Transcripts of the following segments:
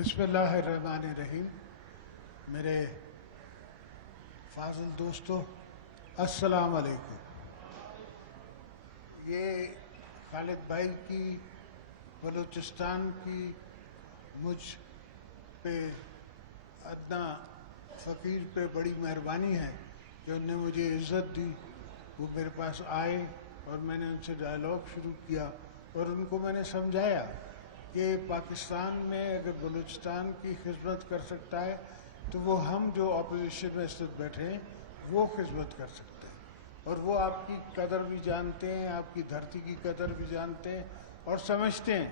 بسم اللہ الرحمن الرحیم. میرے فاضل دوستو، السلام علیکم. یہ خالد بھائی کی بلوچستان کی مجھ پہ ادنا فقیر پہ بڑی مہربانی ہے کہ انہوں نے مجھے عزت دی. وہ میرے پاس آئے اور میں نے ان سے ڈائلاگ شروع کیا اور ان کو میں نے سمجھایا کہ پاکستان میں اگر بلوچستان کی خدمت کر سکتا ہے تو وہ ہم جو اپوزیشن میں اس وقت بیٹھے ہیں وہ خدمت کر سکتے ہیں. اور وہ آپ کی قدر بھی جانتے ہیں، آپ کی دھرتی کی قدر بھی جانتے ہیں اور سمجھتے ہیں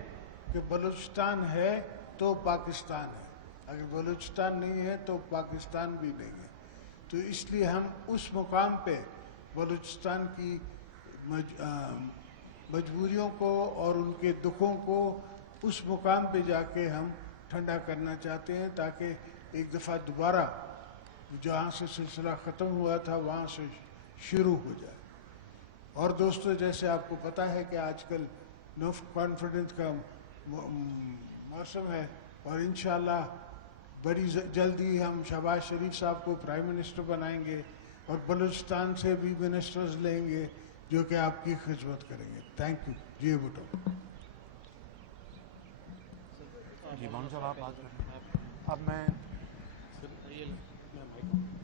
کہ بلوچستان ہے تو پاکستان ہے، اگر بلوچستان نہیں ہے تو پاکستان بھی نہیں ہے. تو اس لیے ہم اس مقام پہ بلوچستان کی مجبوریوں کو اور ان کے دکھوں کو اس مقام پہ جا کے ہم ٹھنڈا کرنا چاہتے ہیں تاکہ ایک دفعہ دوبارہ جہاں سے سلسلہ ختم ہوا تھا وہاں سے شروع ہو جائے. اور دوستو، جیسے آپ کو پتہ ہے کہ آج کل نو کانفیڈنس کا موسم ہے اور انشاءاللہ بڑی جلدی ہم شہباز شریف صاحب کو پرائم منسٹر بنائیں گے اور بلوچستان سے بھی منسٹرز لیں گے جو کہ آپ کی خدمت کریں گے. Thank you. جی بٹو. جی مولانا صاحب آپ بات کر رہے ہیں.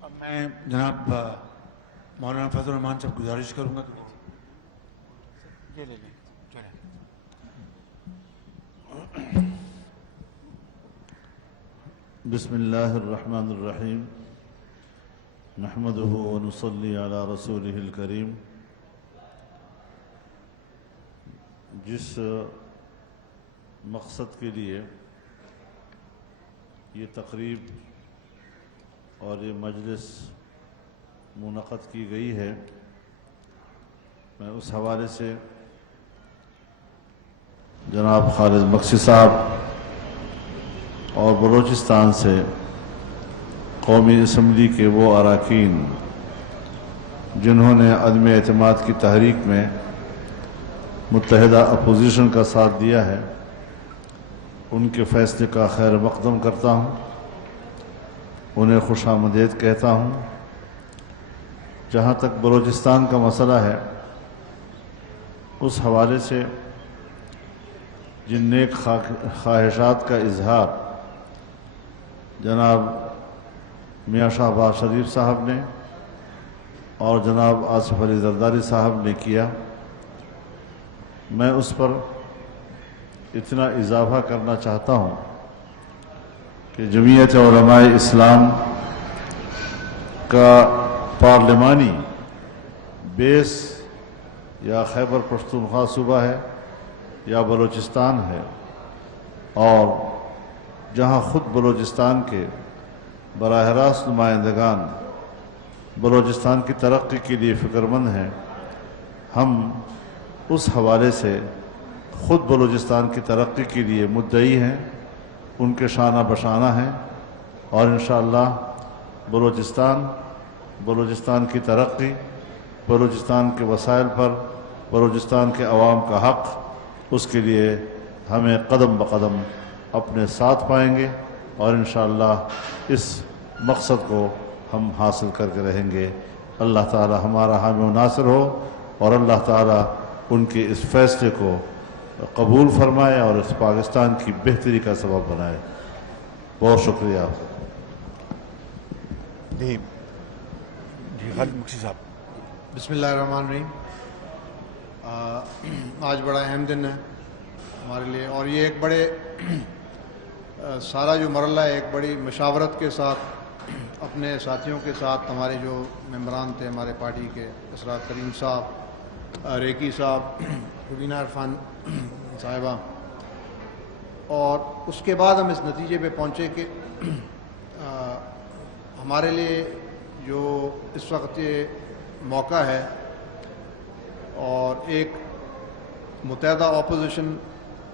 اب میں جناب مولانا فضل الرحمان صاحب گزارش کروں گا کہ یہ لے لیں. بسم اللہ الرحمن الرحیم. نحمده ونصلی علی رسولہ الکریم. جس مقصد کے لیے یہ تقریب اور یہ مجلس منعقد کی گئی ہے، میں اس حوالے سے جناب خالد بخشی صاحب اور بلوچستان سے قومی اسمبلی کے وہ اراکین جنہوں نے عدم اعتماد کی تحریک میں متحدہ اپوزیشن کا ساتھ دیا ہے، ان کے فیصلے کا خیر مقدم کرتا ہوں، انہیں خوش آمدید کہتا ہوں. جہاں تک بلوچستان کا مسئلہ ہے، اس حوالے سے جن نیک خواہشات کا اظہار جناب میاں شہباز شریف صاحب نے اور جناب آصف علی زرداری صاحب نے کیا، میں اس پر اتنا اضافہ کرنا چاہتا ہوں کہ جمعیت علماء اسلام کا پارلیمانی بیس یا خیبر پختونخوا صوبہ ہے یا بلوچستان ہے، اور جہاں خود بلوچستان کے براہ راست نمائندگان بلوچستان کی ترقی کے لیے فکر مند ہیں، ہم اس حوالے سے خود بلوچستان کی ترقی کے لیے مدعی ہیں، ان کے شانہ بشانہ ہیں، اور انشاءاللہ بلوچستان کی ترقی، بلوچستان کے وسائل پر بلوچستان کے عوام کا حق، اس کے لیے ہمیں قدم بقدم اپنے ساتھ پائیں گے اور انشاءاللہ اس مقصد کو ہم حاصل کر کے رہیں گے. اللہ تعالی ہمارا حامی و ناصر ہو اور اللہ تعالی ان کے اس فیصلے کو قبول فرمائے اور اس پاکستان کی بہتری کا سبب بنائے. بہت شکریہ آپ کا. جی خالد بخشی صاحب. بسم اللہ الرحمن الرحیم. آج بڑا اہم دن ہے ہمارے لیے، اور یہ ایک بڑے سارا جو مرحلہ ہے ایک بڑی مشاورت کے ساتھ اپنے ساتھیوں کے ساتھ، ہمارے جو ممبران تھے ہمارے پارٹی کے، اسرار کریم صاحب، ریکی صاحب، روبینہ عرفان صاحبہ، اور اس کے بعد ہم اس نتیجے پہ پہنچے کہ ہمارے لیے جو اس وقت یہ موقع ہے اور ایک متحدہ اپوزیشن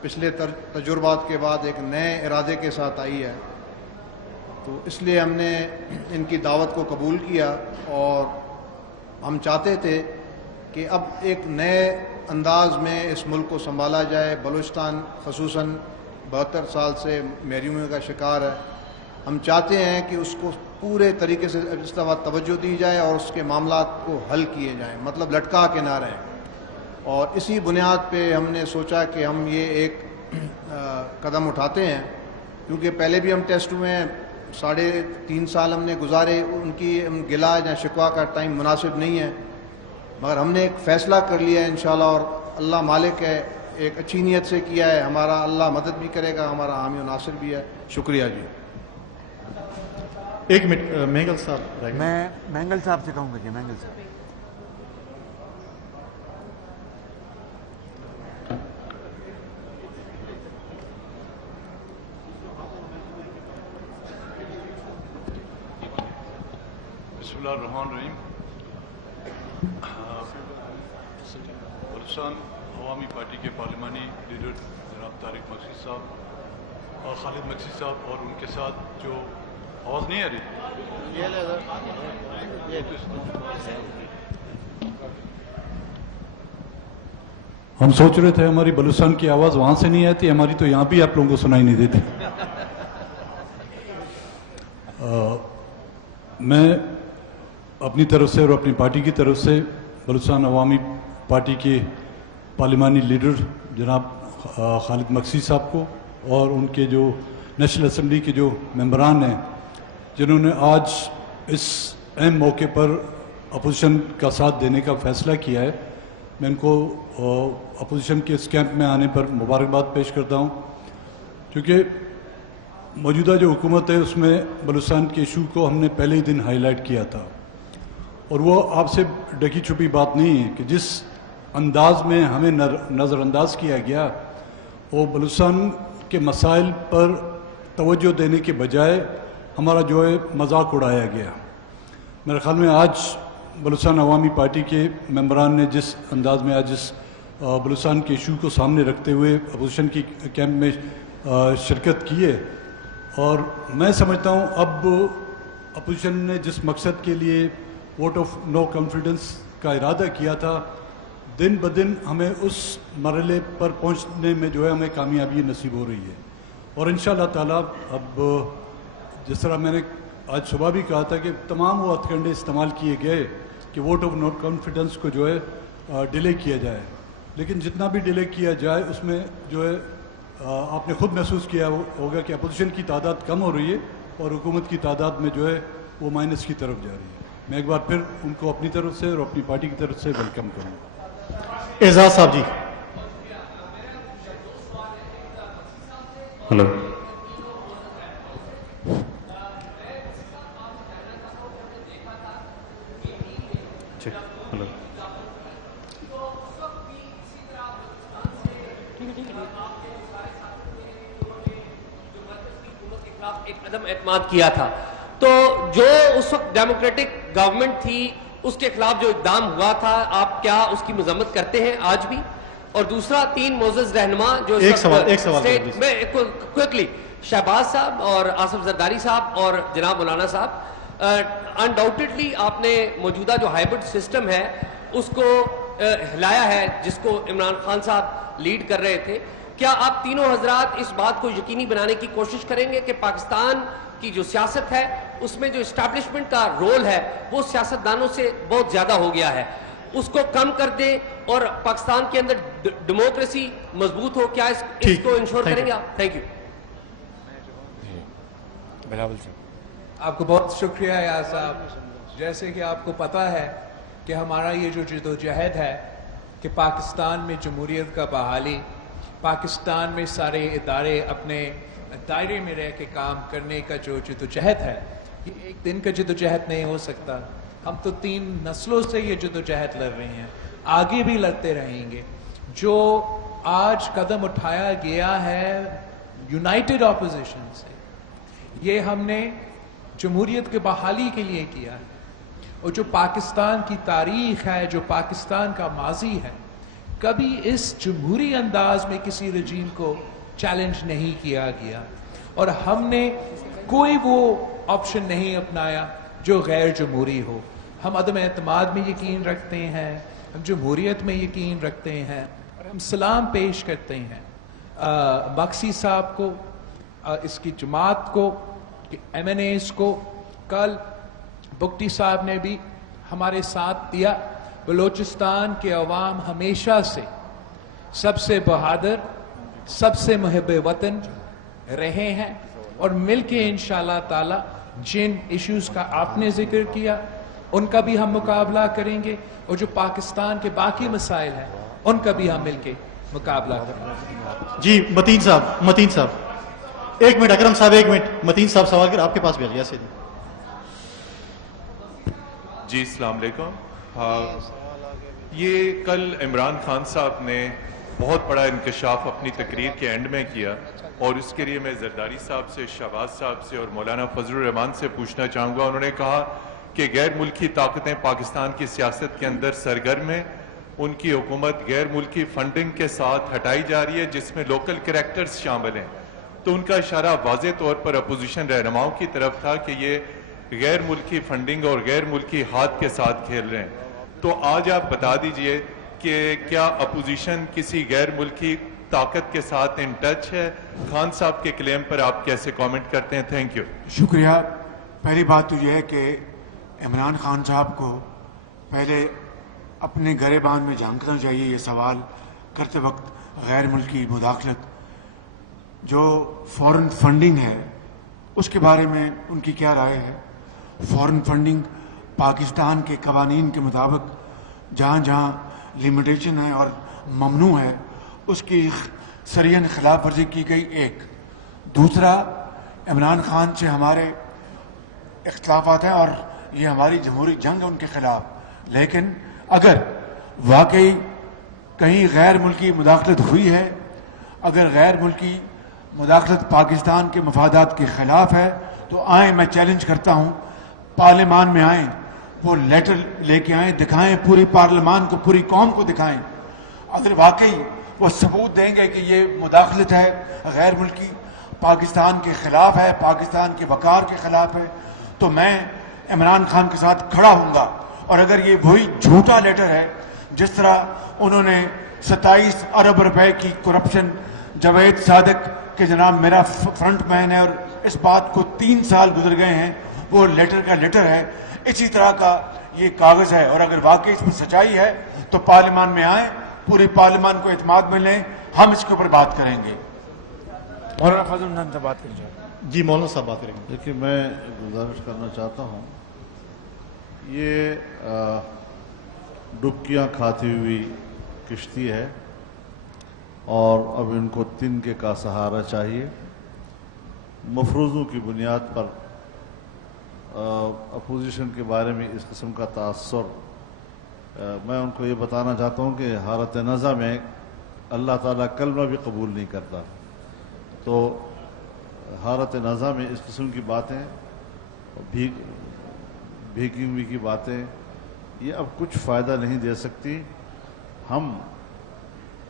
پچھلے تجربات کے بعد ایک نئے ارادے کے ساتھ آئی ہے، تو اس لیے ہم نے ان کی دعوت کو قبول کیا اور ہم چاہتے تھے کہ اب ایک نئے انداز میں اس ملک کو سنبھالا جائے. بلوچستان خصوصاً 72 سال سے محرومی کا شکار ہے. ہم چاہتے ہیں کہ اس کو پورے طریقے سے اس دفعہ توجہ دی جائے اور اس کے معاملات کو حل کیے جائیں, مطلب لٹکا کے نہ رہیں. اور اسی بنیاد پہ ہم نے سوچا کہ ہم یہ ایک قدم اٹھاتے ہیں, کیونکہ پہلے بھی ہم ٹیسٹ ہوئے ہیں, 3.5 سال ہم نے گزارے, ان کی گلا یا شکوا کا ٹائم مناسب نہیں ہے, مگر ہم نے ایک فیصلہ کر لیا ہے انشاءاللہ, اور اللہ مالک ہے, ایک اچھی نیت سے کیا ہے, ہمارا اللہ مدد بھی کرے گا, ہمارا حامی و ناصر بھی ہے. شکریہ جی. ایک منٹ مینگل صاحب. میں مینگل صاحب سے کہوں گا کہ مینگل صاحب. بسم اللہ الرحمن الرحیم. بلوچستان عوامی پارٹی کے پارلیمانی لیڈر جناب طارق مقصد صاحب اور خالد مقصد صاحب, اور ان کے ساتھ جو آواز نہیں آ رہی, ہم سوچ رہے تھے ہماری بلوچستان کی آواز وہاں سے نہیں آتی, ہماری تو یہاں بھی آپ لوگوں کو سنائی نہیں دیتی. میں اپنی طرف سے اور اپنی پارٹی کی طرف سے بلوچستان عوامی پارٹی کے پارلیمانی لیڈر جناب خالد مقصد صاحب کو اور ان کے جو نیشنل اسمبلی کے جو ممبران ہیں جنہوں نے آج اس اہم موقع پر اپوزیشن کا ساتھ دینے کا فیصلہ کیا ہے, میں ان کو اپوزیشن کے اس کیمپ میں آنے پر مبارکباد پیش کرتا ہوں, کیونکہ موجودہ جو حکومت ہے اس میں بلوچستان کے ایشو کو ہم نے پہلے ہی دن ہائی لائٹ کیا تھا, اور وہ آپ سے ڈکی چھپی بات نہیں ہے کہ جس انداز میں ہمیں نظر انداز کیا گیا وہ بلوچستان کے مسائل پر توجہ دینے کے بجائے ہمارا جو ہے مذاق اڑایا گیا. میرے خیال میں آج بلوچستان عوامی پارٹی کے ممبران نے جس انداز میں آج اس بلوچستان کے ایشو کو سامنے رکھتے ہوئے اپوزیشن کی کیمپ میں شرکت کی ہے, اور میں سمجھتا ہوں اب اپوزیشن نے جس مقصد کے لیے ووٹ آف نو کانفیڈنس کا ارادہ کیا تھا, دن بدن ہمیں اس مرحلے پر پہنچنے میں جو ہے ہمیں کامیابی نصیب ہو رہی ہے. اور انشاءاللہ تعالیٰ اب جس طرح میں نے آج صبح بھی کہا تھا کہ تمام وہ ہتھ کنڈے استعمال کیے گئے کہ ووٹ آف نو کانفیڈنس کو جو ہے ڈیلے کیا جائے, لیکن جتنا بھی ڈیلے کیا جائے اس میں جو ہے آپ نے خود محسوس کیا ہوگا کہ اپوزیشن کی تعداد کم ہو رہی ہے اور حکومت کی تعداد میں جو ہے وہ مائنس کی طرف جا رہی ہے. میں ایک بار پھر ان کو اپنی طرف سے اور اپنی پارٹی کی طرف سے ویلکم کروں گا. اعزاز صاحب جی. ہلو. ہلو. ایک عدم اعتماد کیا تھا, تو جو اس وقت ڈیموکریٹک گورنمنٹ تھی اس کے خلاف جو اقدام ہوا تھا, آپ کیا اس کی مذمت کرتے ہیں آج بھی؟ اور دوسرا, 3 معزز رہنما جو ایک سوال میں کوئکلی شہباز صاحب اور آصف زرداری صاحب اور جناب مولانا صاحب, انڈاؤٹڈلی آپ نے موجودہ جو ہائبرڈ سسٹم ہے اس کو ہلایا ہے جس کو عمران خان صاحب لیڈ کر رہے تھے. کیا آپ تینوں حضرات اس بات کو یقینی بنانے کی کوشش کریں گے کہ پاکستان کی جو سیاست ہے اس میں جو اسٹیبلشمنٹ کا رول ہے وہ سیاستدانوں سے بہت زیادہ ہو گیا ہے, اس کو کم کر دیں اور پاکستان کے اندر ڈیموکریسی مضبوط ہو؟ کیا اس کو انشور کریں گے آپ؟ Thank you. آپ کو بہت شکریہ یار صاحب. جیسے کہ آپ کو پتہ ہے کہ ہمارا یہ جو جدوجہد ہے کہ پاکستان میں جمہوریت کا بحالی, پاکستان میں سارے ادارے اپنے دائرے میں رہ کے کام کرنے کا جو جدوجہد ہے, یہ ایک دن کا جدوجہد نہیں ہو سکتا. ہم تو 3 نسلوں سے یہ جدوجہد لڑ رہے ہیں, آگے بھی لڑتے رہیں گے. جو آج قدم اٹھایا گیا ہے یونائٹڈ اپوزیشن سے, یہ ہم نے جمہوریت کے بحالی کے لیے کیا ہے, اور جو پاکستان کی تاریخ ہے, جو پاکستان کا ماضی ہے, کبھی اس جمہوری انداز میں کسی رجیم کو چیلنج نہیں کیا گیا, اور ہم نے کوئی وہ آپشن نہیں اپنایا جو غیر جمہوری ہو. ہم عدم اعتماد میں یقین رکھتے ہیں, ہم جمہوریت میں یقین رکھتے ہیں, اور ہم سلام پیش کرتے ہیں बख्शी साहब को, इसकी जमात को, MNAs को, कल बुगटी साहब ने भी हमारे साथ दिया। बलूचिस्तान के अवाम हमेशा से सबसे बहादुर, सबसे मुहिब वतन रहे हैं और मिलके इंशाअल्लाह ताला जिन इश्यूज का आपने जिक्र किया उनका भी हम मुकाबला करेंगे और जो पाकिस्तान के बाकी मसाइल हैं उनका भी हम मिलके मुकाबला करेंगे। जी मतीन साहब 1 मिनट, अकरम साहब 1 मिनट, मतीन साहब सवाल कर, आपके पास भी आ गया सीधे। जी अस्सलाम वालेकुम। ये कल इमरान खान साहब ने बहुत बड़ा इंकशाफ अपनी तकरीर के एंड में किया और उसके लिए मैं जरदारी साहब से, शहबाज साहब से और मौलाना फजलुर रहमान से पूछना चाहूँगा। उन्होंने कहा कि गैर मुल्की ताकतें पाकिस्तान की सियासत के अंदर सरगर्म हैं, उनकी हुकूमत गैर मुल्की फंडिंग के साथ हटाई जा रही है जिसमें लोकल कैरेक्टर्स शामिल हैं। तो उनका इशारा वाज़ेह तौर पर अपोजिशन रहनुमाओं की तरफ था कि ये गैर मुल्की फंडिंग और गैर मुल्की हाथ के साथ खेल रहे हैं। तो आज आप बता दीजिए कि क्या अपोजिशन किसी गैर मुल्की ताकत के साथ इन टच है? खान साहब के क्लेम पर आप कैसे कमेंट करते हैं? Thank you. शुक्रिया। पहली बात तो यह है कि इमरान खान साहब को पहले अपने गरेबान में झांकना चाहिए। ये सवाल करते वक्त गैर मुल्की मुदाखलत, जो फॉरेन फंडिंग है उसके बारे में उनकी क्या राय है? फॉरेन फंडिंग पाकिस्तान के कवानीन के मुताबिक जहाँ जहाँ लिमिटेशन है और ममनू है उसकी सरियन खिलाफ वर्जी की गई। एक दूसरा, इमरान खान से हमारे इख्तलाफात हैं और ये हमारी जमहूरी जंग है उनके खिलाफ, लेकिन अगर वाकई कहीं गैर मुल्की मुदाखलत हुई है, अगर गैर मुल्की मुदाखलत पाकिस्तान के मफादात के खिलाफ है तो आए, मैं चैलेंज करता हूँ, पार्लियामान में आए, वो लेटर लेके आए, दिखाएं, पूरी पार्लियामान को, पूरी कौम को दिखाएं। अगर वाकई वो सबूत देंगे कि ये मुदाखलत है गैर मुल्की, पाकिस्तान के खिलाफ है, पाकिस्तान के वकार के खिलाफ है, तो मैं इमरान खान के साथ खड़ा हूँगा। और अगर ये वही झूठा लेटर है जिस तरह उन्होंने 27 अरब रुपए की करप्शन, जावेद सादिक के जनाब मेरा फ्रंट मैन है और इस बात को 3 साल गुजर गए हैं, वो लेटर का लेटर है, इसी तरह का ये कागज है। और अगर वाकई इसमें सच्चाई है तो पार्लियामान में आए, पूरी पार्लियामान को इत्मीनान में लें, हम इसके ऊपर बात करेंगे। मौलाना फजल रहमान से बात करेंगे। जी मौलाना साहब बात करेंगे। देखिए, मैं गुजारिश करना चाहता हूँ, ये डुबकियाँ खाती हुई किश्ती है और अब इनको तिनके का सहारा चाहिए। मफरूज़ों की बुनियाद पर अपोजिशन के बारे में इस किस्म का तासुर, मैं उनको ये बताना चाहता हूँ कि हालत नज़ा में अल्लाह ताला कलमा भी कबूल नहीं करता। तो हालत नज़ा में इस किस्म की बातें, भीगी हुई की बातें, ये अब कुछ फ़ायदा नहीं दे सकती। हम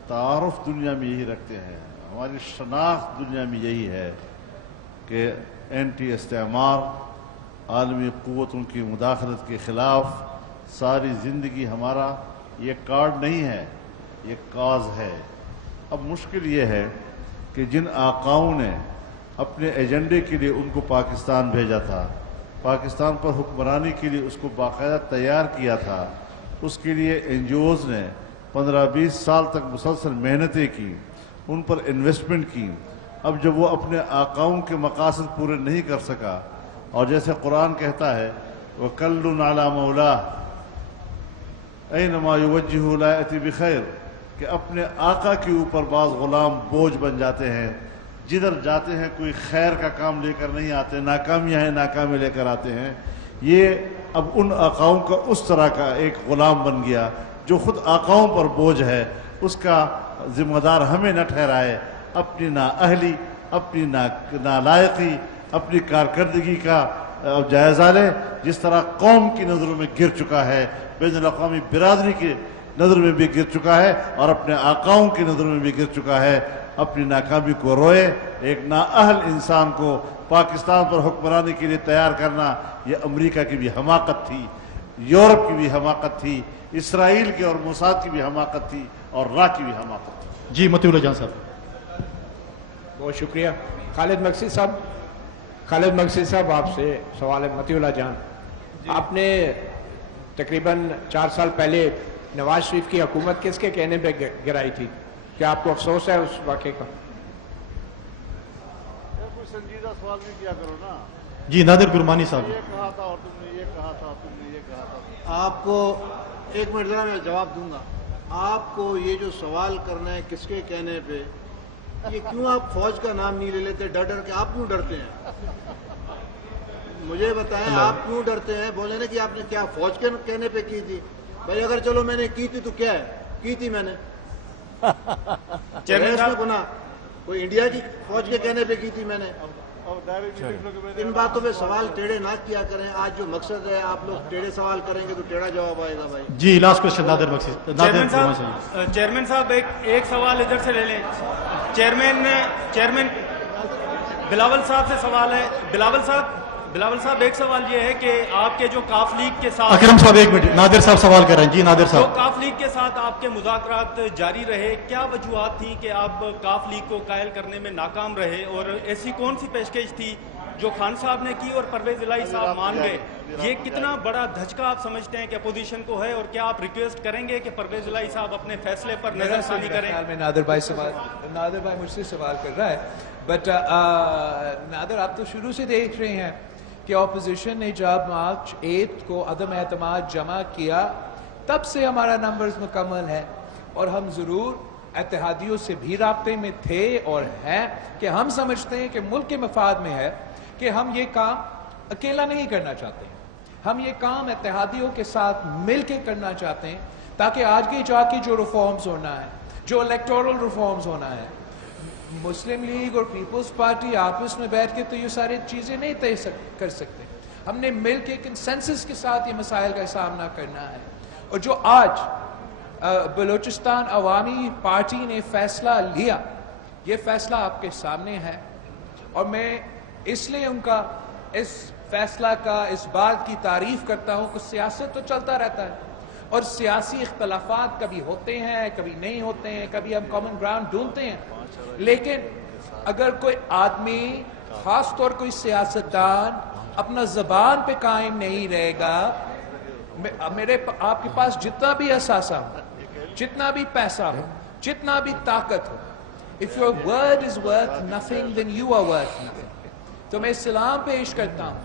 तारुफ दुनिया में यही रखते हैं, हमारी शनाख्त दुनिया में यही है कि एंटी इस्तेमार, आलमी क़ुव्वतों की मुदाखलत के ख़िलाफ़ सारी ज़िंदगी हमारा ये कार्ड नहीं है, ये काज है। अब मुश्किल ये है कि जिन आकाओं ने अपने एजेंडे के लिए उनको पाकिस्तान भेजा था, पाकिस्तान पर हुक्मरानी के लिए उसको बाकायदा तैयार किया था, उसके लिए NGOs ने 15-20 साल तक मुसलसल मेहनतें की, उन पर इन्वेस्टमेंट की। अब जब वो अपने आकाओं के मकासद पूरे नहीं कर सका, और जैसे कुरान कहता है, वकल्लुन अला मौला ऐनमा युवज्जिहु ला यअति बिखैर, कि अपने आका के ऊपर बाज़ गुलाम बोझ बन जाते हैं, जिधर जाते हैं कोई खैर का काम लेकर नहीं आते, नाकामियाँ हैं नाकामी लेकर आते हैं। ये अब उन आकाओं का उस तरह का एक गुलाम बन गया जो खुद आकाओं पर बोझ है, उसका जिम्मेदार हमें न ठहराए, अपनी नाअहली, अपनी नालायकी, अपनी कारकर्दगी का जायज़ा ले। जिस तरह कौम की नज़रों में गिर चुका है, बैनुल-अक़वामी बिरादरी की नज़र में भी गिर चुका है और अपने आकाओं की नज़रों में भी गिर चुका है, अपनी नाकामी को रोए। एक नाअहल इंसान को पाकिस्तान पर हुक्मरानी के लिए तैयार करना, यह अमेरिका की भी हमाकत थी, यूरोप की भी हमाकत थी, इसराइल की और मोसाद की भी हमाकत थी और रा की भी हमाकत थी। जी मतीउल्लाह जान साहब। बहुत शुक्रिया। खालिद मकसी साहब आपसे सवाल है। मतीउल्लाह जान, आपने तकरीबन 4 साल पहले नवाज शरीफ की हुकूमत किसके कहने पे गिराई थी? क्या आपको अफसोस है उस वाक़े का? कोई संजीदा सवाल भी किया करो ना। जी नादिर गुरमानी साहब। ये कहा था और तुमने ये कहा था, तुमने ये कहा था। आपको एक मिनट जरा मैं जवाब दूंगा। आपको ये जो सवाल करना है किसके कहने पे, ये क्यों आप फौज का नाम नहीं ले लेते? डर डर के आप क्यों डरते हैं? मुझे बताएं, आप क्यों डरते हैं? बोले ना कि आपने क्या फौज के कहने पे की थी? भाई अगर चलो मैंने की थी तो क्या है, की थी मैंने। चेयरमैन साहब को ना, कोई इंडिया की फौज के कहने पे की थी मैंने। इन बातों पे सवाल टेढ़े ना किया करें। आज जो मकसद है, आप लोग टेढ़े सवाल करेंगे तो टेढ़ा जवाब आएगा भाई। जी last question Nadir Maksi. Chairman साहब एक सवाल इधर से ले लें। चेयरमैन बिलावल साहब से सवाल है। बिलावल साहब एक सवाल ये है कि आपके जो काफ लीग के साथ, अकरम साहब एक मिनट, नादिर साहब सवाल कर रहे हैं। जी नादिर जो साहब, काफ लीग के साथ आपके मुज़ाकरात जारी रहे, क्या वजूहात थी कि आप काफ लीग को कायल करने में नाकाम रहे, और ऐसी कौन सी पेशकश थी जो खान साहब ने की और परवेज इलाही साहब मान गए? ये कितना बड़ा धचका आप समझते हैं कि अपोजिशन को है, और क्या आप रिक्वेस्ट करेंगे कि परवेज इलाही साहब अपने फैसले पर नजरसानी करें? नादिर भाई मुझसे सवाल कर रहा है, बट नादिर आप तो शुरू से देख रहे हैं कि ऑपोजिशन ने जब मार्च 8 को अदम एतमाद जमा किया, तब से हमारा नंबर्स मुकम्मल है, और हम ज़रूर इत्तेहादियों से भी राब्ते में थे और हैं कि हम समझते हैं कि मुल्क के मफाद में है कि हम ये काम अकेला नहीं करना चाहते। हम ये काम इत्तेहादियों के साथ मिल के करना चाहते हैं, ताकि आगे जाके जो रिफॉर्म्स होना है, जो इलेक्टोरल रिफॉर्म्स होना है, मुस्लिम लीग और पीपल्स पार्टी आपस में बैठ के तो ये सारी चीज़ें नहीं तय कर सकते। हमने मिल के कंसेंसस के साथ ये मसाइल का सामना करना है। और जो आज बलूचिस्तान अवामी पार्टी ने फैसला लिया, ये फैसला आपके सामने है, और मैं इसलिए उनका इस फैसला का, इस बात की तारीफ करता हूँ कि सियासत तो चलता रहता है, और सियासी इख्तलाफात कभी होते हैं, कभी नहीं होते हैं, कभी हम कॉमन ग्राउंड ढूंढते हैं, लेकिन अगर कोई आदमी, खास तौर कोई सियासतदान अपना ज़बान पे कायम नहीं रहेगा, आपके पास जितना भी असासा हो, जितना भी पैसा हो, जितना भी ताकत हो, if your word is worth nothing then you are worth nothing. तो मैं सलाम पेश करता हूं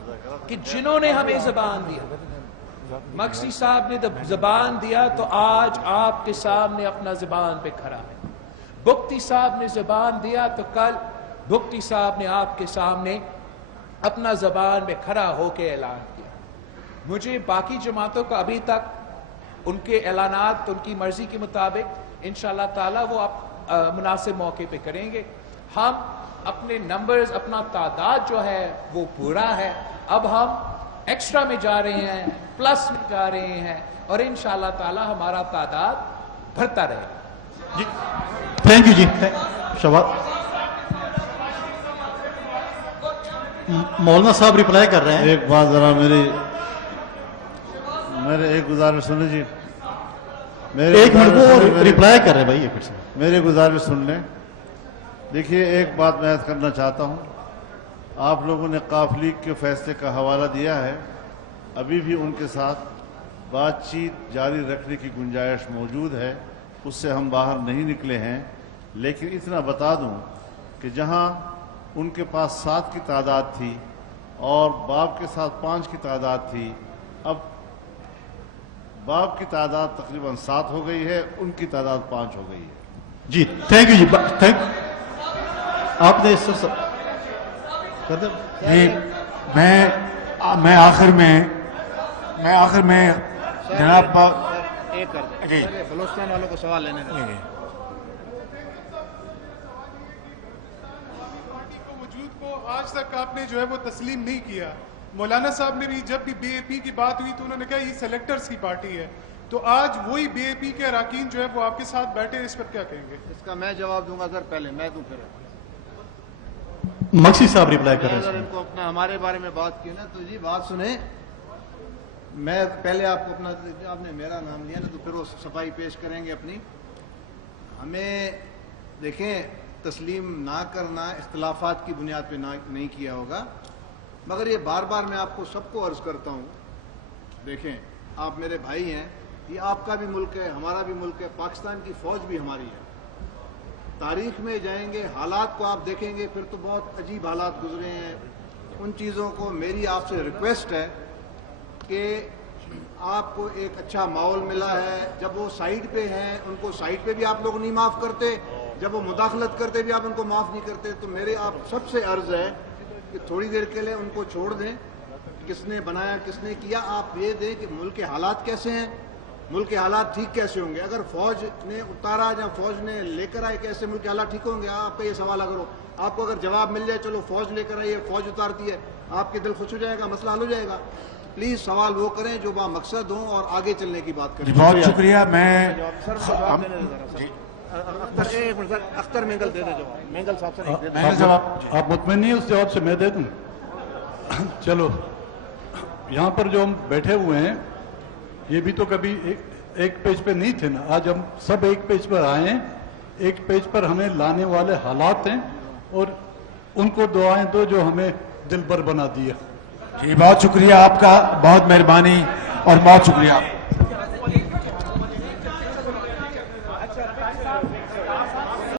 कि जिन्होंने हमें ज़बान दिया, मकसी साहब ने ज़बान दिया, तो आज आपके सामने अपना ज़बान पे खड़ा है। बुख्ती साहब ने ज़बान दिया, तो कल बुख्ती साहब ने आपके सामने अपना ज़बान में खड़ा होकर ऐलान किया। मुझे बाकी जमातों का अभी तक उनके ऐलानात उनकी मर्जी के मुताबिक इंशाअल्लाह ताला वो आप मुनासिब मौके पे करेंगे। हम अपने नंबर्स, अपना तादाद जो है वो पूरा है, अब हम एक्स्ट्रा में जा रहे हैं, प्लस में जा रहे हैं, और इंशाअल्लाह ताला हमारा तादाद बढ़ता रहेगा। जी थैंक यू जी। शबाब मौलाना साहब रिप्लाई कर रहे हैं। एक बात जरा मेरे एक गुजारिश सुने जी, एक मिनट वो रिप्लाई कर रहे हैं भाई, ये फिर से मेरी गुजारिश सुन लें। देखिए एक बात मैं करना चाहता हूं, आप लोगों ने काफ लीग के फैसले का हवाला दिया है, अभी भी उनके साथ बातचीत जारी रखने की गुंजाइश मौजूद है, उससे हम बाहर नहीं निकले हैं। लेकिन इतना बता दूं कि जहां उनके पास 7 की तादाद थी और बाप के साथ 5 की तादाद थी, अब बाप की तादाद तकरीबन 7 हो गई है, उनकी तादाद 5 हो गई है। जी थैंक यू जी। थैंक आपने इस कर दे। मैं आखिर में जनाब एक कर दे, बलूचिस्तान वालों को सवाल लेने दें। आज तक आपने जो है वो तस्लीम नहीं किया। मौलाना साहब ने भी जब भी बीएपी की बात हुई तो उन्होंने कहा ये सेलेक्टर्स की पार्टी है, तो आज वही बीएपी के अरकान जो है वो आपके साथ बैठे, इस पर क्या कहेंगे? इसका मैं जवाब दूंगा सर, पहले मैं दूं फिर मक्सी साहब रिप्लाई कर रहे हैं। अगर इनको अपना हमारे बारे में बात की ना, तो जी बात सुने, मैं पहले आपको अपना, आपने मेरा नाम लिया ना, तो फिर वो सफाई पेश करेंगे अपनी। हमें देखें, تسلیم نہ کرنا اختلافات کی بنیاد پہ نہیں کیا ہوگا، مگر یہ بار بار میں آپ کو سب کو عرض کرتا ہوں، دیکھیں آپ میرے بھائی ہیں، یہ آپ کا بھی ملک ہے، ہمارا بھی ملک ہے، پاکستان کی فوج بھی ہماری ہے. تاریخ میں جائیں گے، حالات کو آپ دیکھیں گے، پھر تو بہت عجیب حالات گزرے ہیں. ان چیزوں کو میری آپ سے ریکویسٹ ہے کہ آپ کو ایک اچھا ماحول ملا ہے. جب وہ سائٹ پہ ہیں ان کو سائٹ پہ بھی آپ لوگ نہیں معاف کرتے، جب وہ مداخلت کرتے بھی آپ ان کو معاف نہیں کرتے. تو میرے آپ سب سے عرض ہے کہ تھوڑی دیر کے لیے ان کو چھوڑ دیں. کس نے بنایا کس نے کیا، آپ یہ دیں کہ ملک کے حالات کیسے ہیں، ملک کے حالات ٹھیک کیسے ہوں گے. اگر فوج نے اتارا یا فوج نے لے کر آئے کیسے ملک کے حالات ٹھیک ہوں گے. آپ کا یہ سوال اگر ہو، آپ کو اگر جواب مل جائے چلو فوج لے کر آئی ہے، فوج اتارتی ہے، آپ کے دل خوش ہو جائے گا، مسئلہ حل ہو جائے گا. پلیز سوال وہ کریں جو با مقصد ہوں اور آگے چلنے کی بات کریں. بہت شکریہ. میں اختر مینگل دے دیں جواب. مینگل صاحب سے آپ مطمئن نہیں ہیں اس جواب سے؟ میں دے دوں. چلو، یہاں پر جو ہم بیٹھے ہوئے ہیں یہ بھی تو کبھی ایک پیج پہ نہیں تھے نا. آج ہم سب ایک پیج پر آئے ہیں. ایک پیج پر ہمیں لانے والے حالات ہیں اور ان کو دعائیں دو جو ہمیں دل بر بنا دیا. جی بہت شکریہ آپ کا، بہت مہربانی اور بہت شکریہ.